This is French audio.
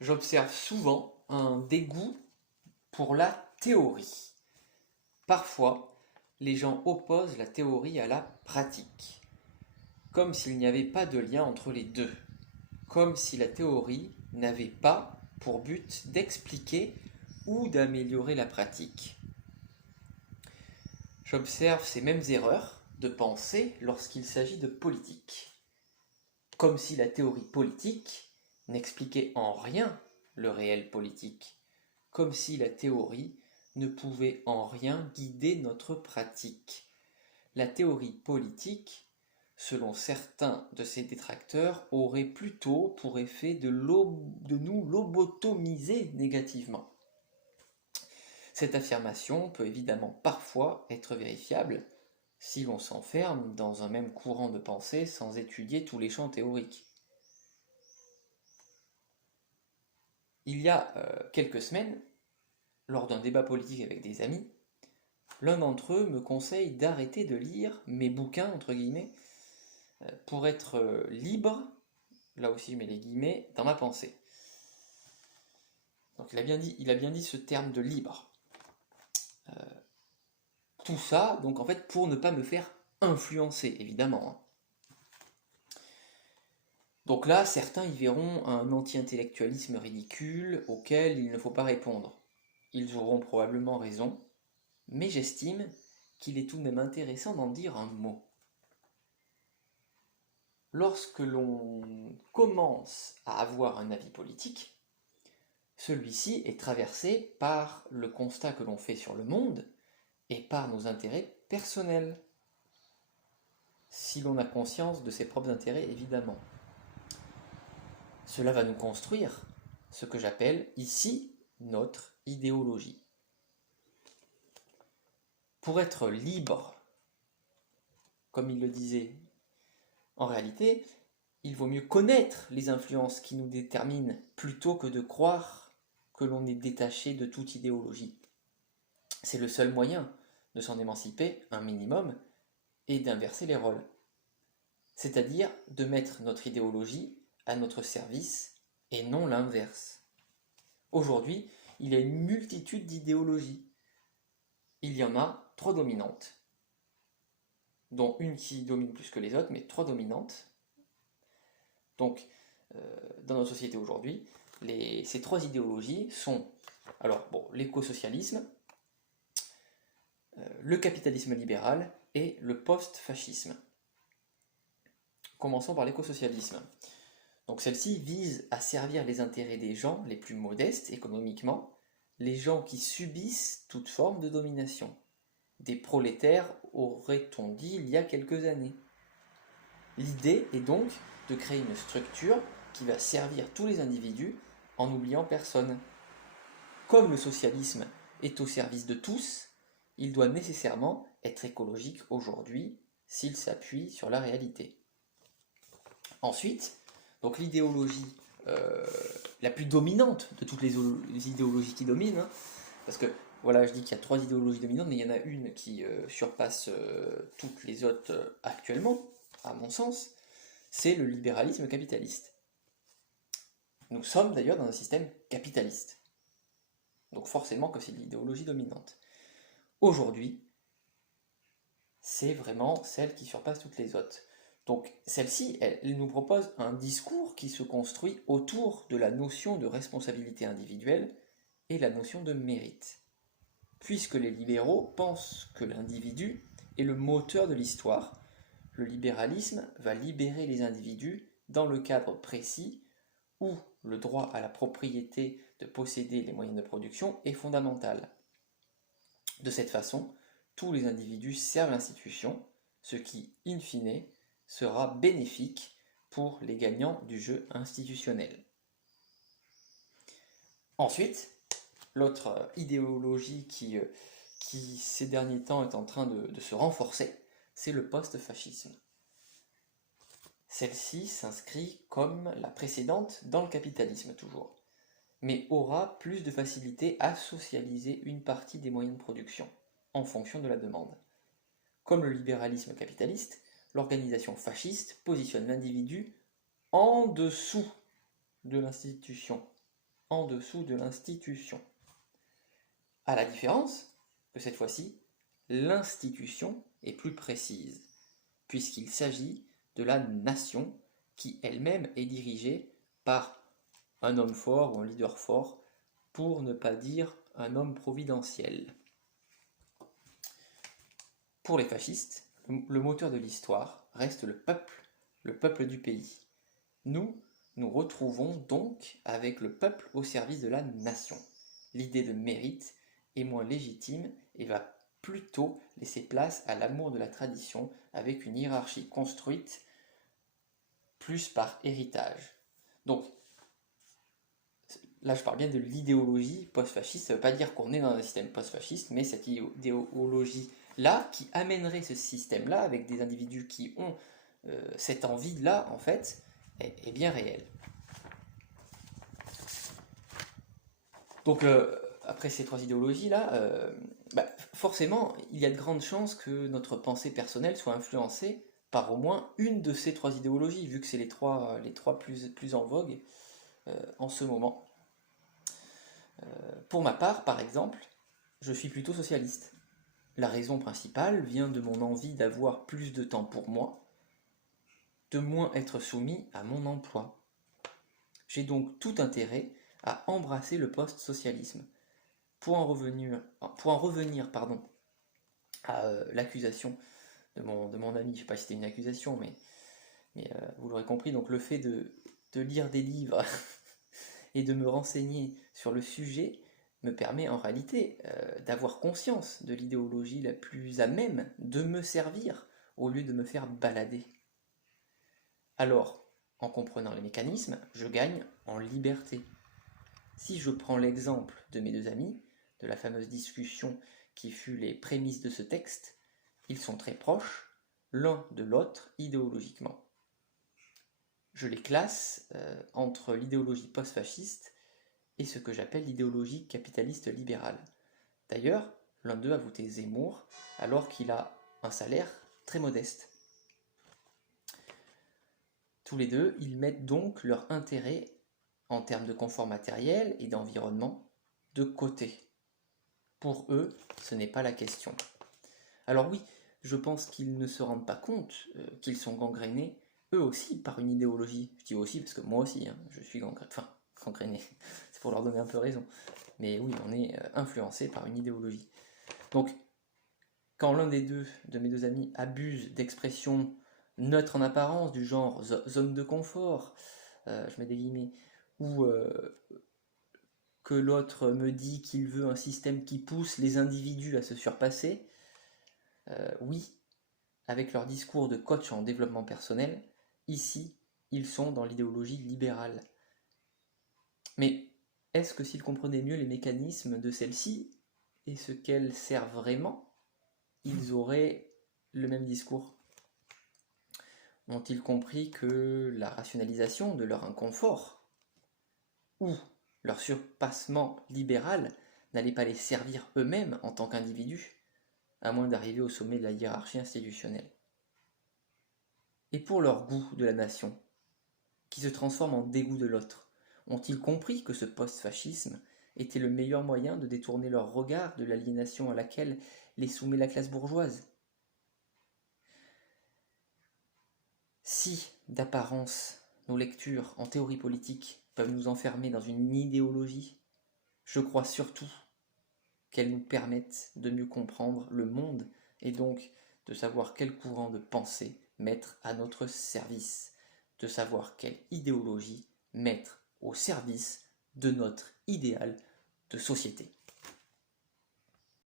J'observe souvent un dégoût pour la théorie. Parfois, les gens opposent la théorie à la pratique, comme s'il n'y avait pas de lien entre les deux, comme si la théorie n'avait pas pour but d'expliquer ou d'améliorer la pratique. J'observe ces mêmes erreurs de pensée lorsqu'il s'agit de politique, comme si la théorie politique n'expliquait en rien le réel politique, comme si la théorie ne pouvait en rien guider notre pratique. La théorie politique, selon certains de ses détracteurs, aurait plutôt pour effet de nous lobotomiser négativement. Cette affirmation peut évidemment parfois être vérifiable si l'on s'enferme dans un même courant de pensée sans étudier tous les champs théoriques. Il y a quelques semaines, lors d'un débat politique avec des amis, l'un d'entre eux me conseille d'arrêter de lire mes bouquins, entre guillemets, pour être libre, là aussi je mets les guillemets, dans ma pensée. Donc il a bien dit ce terme de libre. Tout ça, donc en fait, pour ne pas me faire influencer, évidemment. Donc là, certains y verront un anti-intellectualisme ridicule auquel il ne faut pas répondre. Ils auront probablement raison, mais j'estime qu'il est tout de même intéressant d'en dire un mot. Lorsque l'on commence à avoir un avis politique, celui-ci est traversé par le constat que l'on fait sur le monde et par nos intérêts personnels, si l'on a conscience de ses propres intérêts évidemment. Cela va nous construire ce que j'appelle ici notre idéologie. Pour être libre, comme il le disait, en réalité, il vaut mieux connaître les influences qui nous déterminent plutôt que de croire que l'on est détaché de toute idéologie. C'est le seul moyen de s'en émanciper un minimum et d'inverser les rôles. C'est-à-dire de mettre notre idéologie à notre service et non l'inverse. Aujourd'hui, il y a une multitude d'idéologies. Il y en a 3 dominantes, dont une qui domine plus que les autres, mais 3 dominantes. Donc, dans notre société aujourd'hui, ces 3 idéologies sont l'écosocialisme, le capitalisme libéral et le post-fascisme. Commençons par l'écosocialisme. Donc celle-ci vise à servir les intérêts des gens les plus modestes économiquement, les gens qui subissent toute forme de domination. Des prolétaires, aurait-on dit il y a quelques années. L'idée est donc de créer une structure qui va servir tous les individus en n'oubliant personne. Comme le socialisme est au service de tous, il doit nécessairement être écologique aujourd'hui s'il s'appuie sur la réalité. Ensuite, donc l'idéologie la plus dominante de toutes les idéologies qui dominent, hein, parce que voilà, je dis qu'il y a 3 idéologies dominantes, mais il y en a une qui surpasse toutes les autres actuellement, à mon sens, c'est le libéralisme capitaliste. Nous sommes d'ailleurs dans un système capitaliste. Donc forcément que c'est l'idéologie dominante. Aujourd'hui, c'est vraiment celle qui surpasse toutes les autres. Donc celle-ci, elle nous propose un discours qui se construit autour de la notion de responsabilité individuelle et la notion de mérite. Puisque les libéraux pensent que l'individu est le moteur de l'histoire, le libéralisme va libérer les individus dans le cadre précis où le droit à la propriété de posséder les moyens de production est fondamental. De cette façon, tous les individus servent l'institution, ce qui, in fine, sera bénéfique pour les gagnants du jeu institutionnel. Ensuite, l'autre idéologie qui ces derniers temps est en train de se renforcer, c'est le post-fascisme. Celle-ci s'inscrit comme la précédente dans le capitalisme toujours, mais aura plus de facilité à socialiser une partie des moyens de production, en fonction de la demande. Comme le libéralisme capitaliste, l'organisation fasciste positionne l'individu en dessous de l'institution. en dessous de l'institution. À la différence que cette fois-ci, l'institution est plus précise, puisqu'il s'agit de la nation qui elle-même est dirigée par un homme fort ou un leader fort, pour ne pas dire un homme providentiel. Pour les fascistes, le moteur de l'histoire reste le peuple du pays. Nous retrouvons donc avec le peuple au service de la nation. L'idée de mérite est moins légitime et va plutôt laisser place à l'amour de la tradition avec une hiérarchie construite plus par héritage. Donc, là je parle bien de l'idéologie post-fasciste, ça ne veut pas dire qu'on est dans un système post-fasciste, mais cette idéologie-là qui amènerait ce système-là avec des individus qui ont cette envie-là, en fait, est bien réelle. Donc, après ces trois idéologies-là, forcément, il y a de grandes chances que notre pensée personnelle soit influencée par au moins une de ces trois idéologies, vu que c'est les trois plus en vogue en ce moment. Pour ma part, par exemple, je suis plutôt socialiste. La raison principale vient de mon envie d'avoir plus de temps pour moi, de moins être soumis à mon emploi. J'ai donc tout intérêt à embrasser le post-socialisme. Pour en revenir à l'accusation de mon ami, je ne sais pas si c'était une accusation, mais vous l'aurez compris, donc le fait de lire des livres et de me renseigner sur le sujet me permet en réalité d'avoir conscience de l'idéologie la plus à même de me servir au lieu de me faire balader. Alors, en comprenant les mécanismes, je gagne en liberté. Si je prends l'exemple de mes deux amis, de la fameuse discussion qui fut les prémices de ce texte, ils sont très proches l'un de l'autre idéologiquement. Je les classe entre l'idéologie post-fasciste et ce que j'appelle l'idéologie capitaliste libérale. D'ailleurs, l'un d'eux a voté Zemmour alors qu'il a un salaire très modeste. Tous les deux, ils mettent donc leur intérêt en termes de confort matériel et d'environnement de côté. Pour eux, ce n'est pas la question. Alors oui, je pense qu'ils ne se rendent pas compte qu'ils sont gangrénés, eux aussi, par une idéologie. Je dis aussi parce que moi aussi, je suis gangréné. C'est pour leur donner un peu raison. Mais oui, on est influencé par une idéologie. Donc, quand l'un des deux, de mes deux amis, abuse d'expressions neutres en apparence, du genre zone de confort, je mets des guillemets, ou que l'autre me dit qu'il veut un système qui pousse les individus à se surpasser, oui, avec leur discours de coach en développement personnel, ici, ils sont dans l'idéologie libérale. Mais est-ce que s'ils comprenaient mieux les mécanismes de celle-ci et ce qu'elle sert vraiment, ils auraient le même discours? Ont-ils compris que la rationalisation de leur inconfort ou leur surpassement libéral n'allait pas les servir eux-mêmes en tant qu'individus, à moins d'arriver au sommet de la hiérarchie institutionnelle? Et pour leur goût de la nation, qui se transforme en dégoût de l'autre, ont-ils compris que ce post-fascisme était le meilleur moyen de détourner leur regard de l'aliénation à laquelle les soumet la classe bourgeoise? Si, d'apparence, nos lectures en théorie politique peuvent nous enfermer dans une idéologie, je crois surtout qu'elles nous permettent de mieux comprendre le monde et donc de savoir quel courant de pensée mettre à notre service, de savoir quelle idéologie mettre au service de notre idéal de société.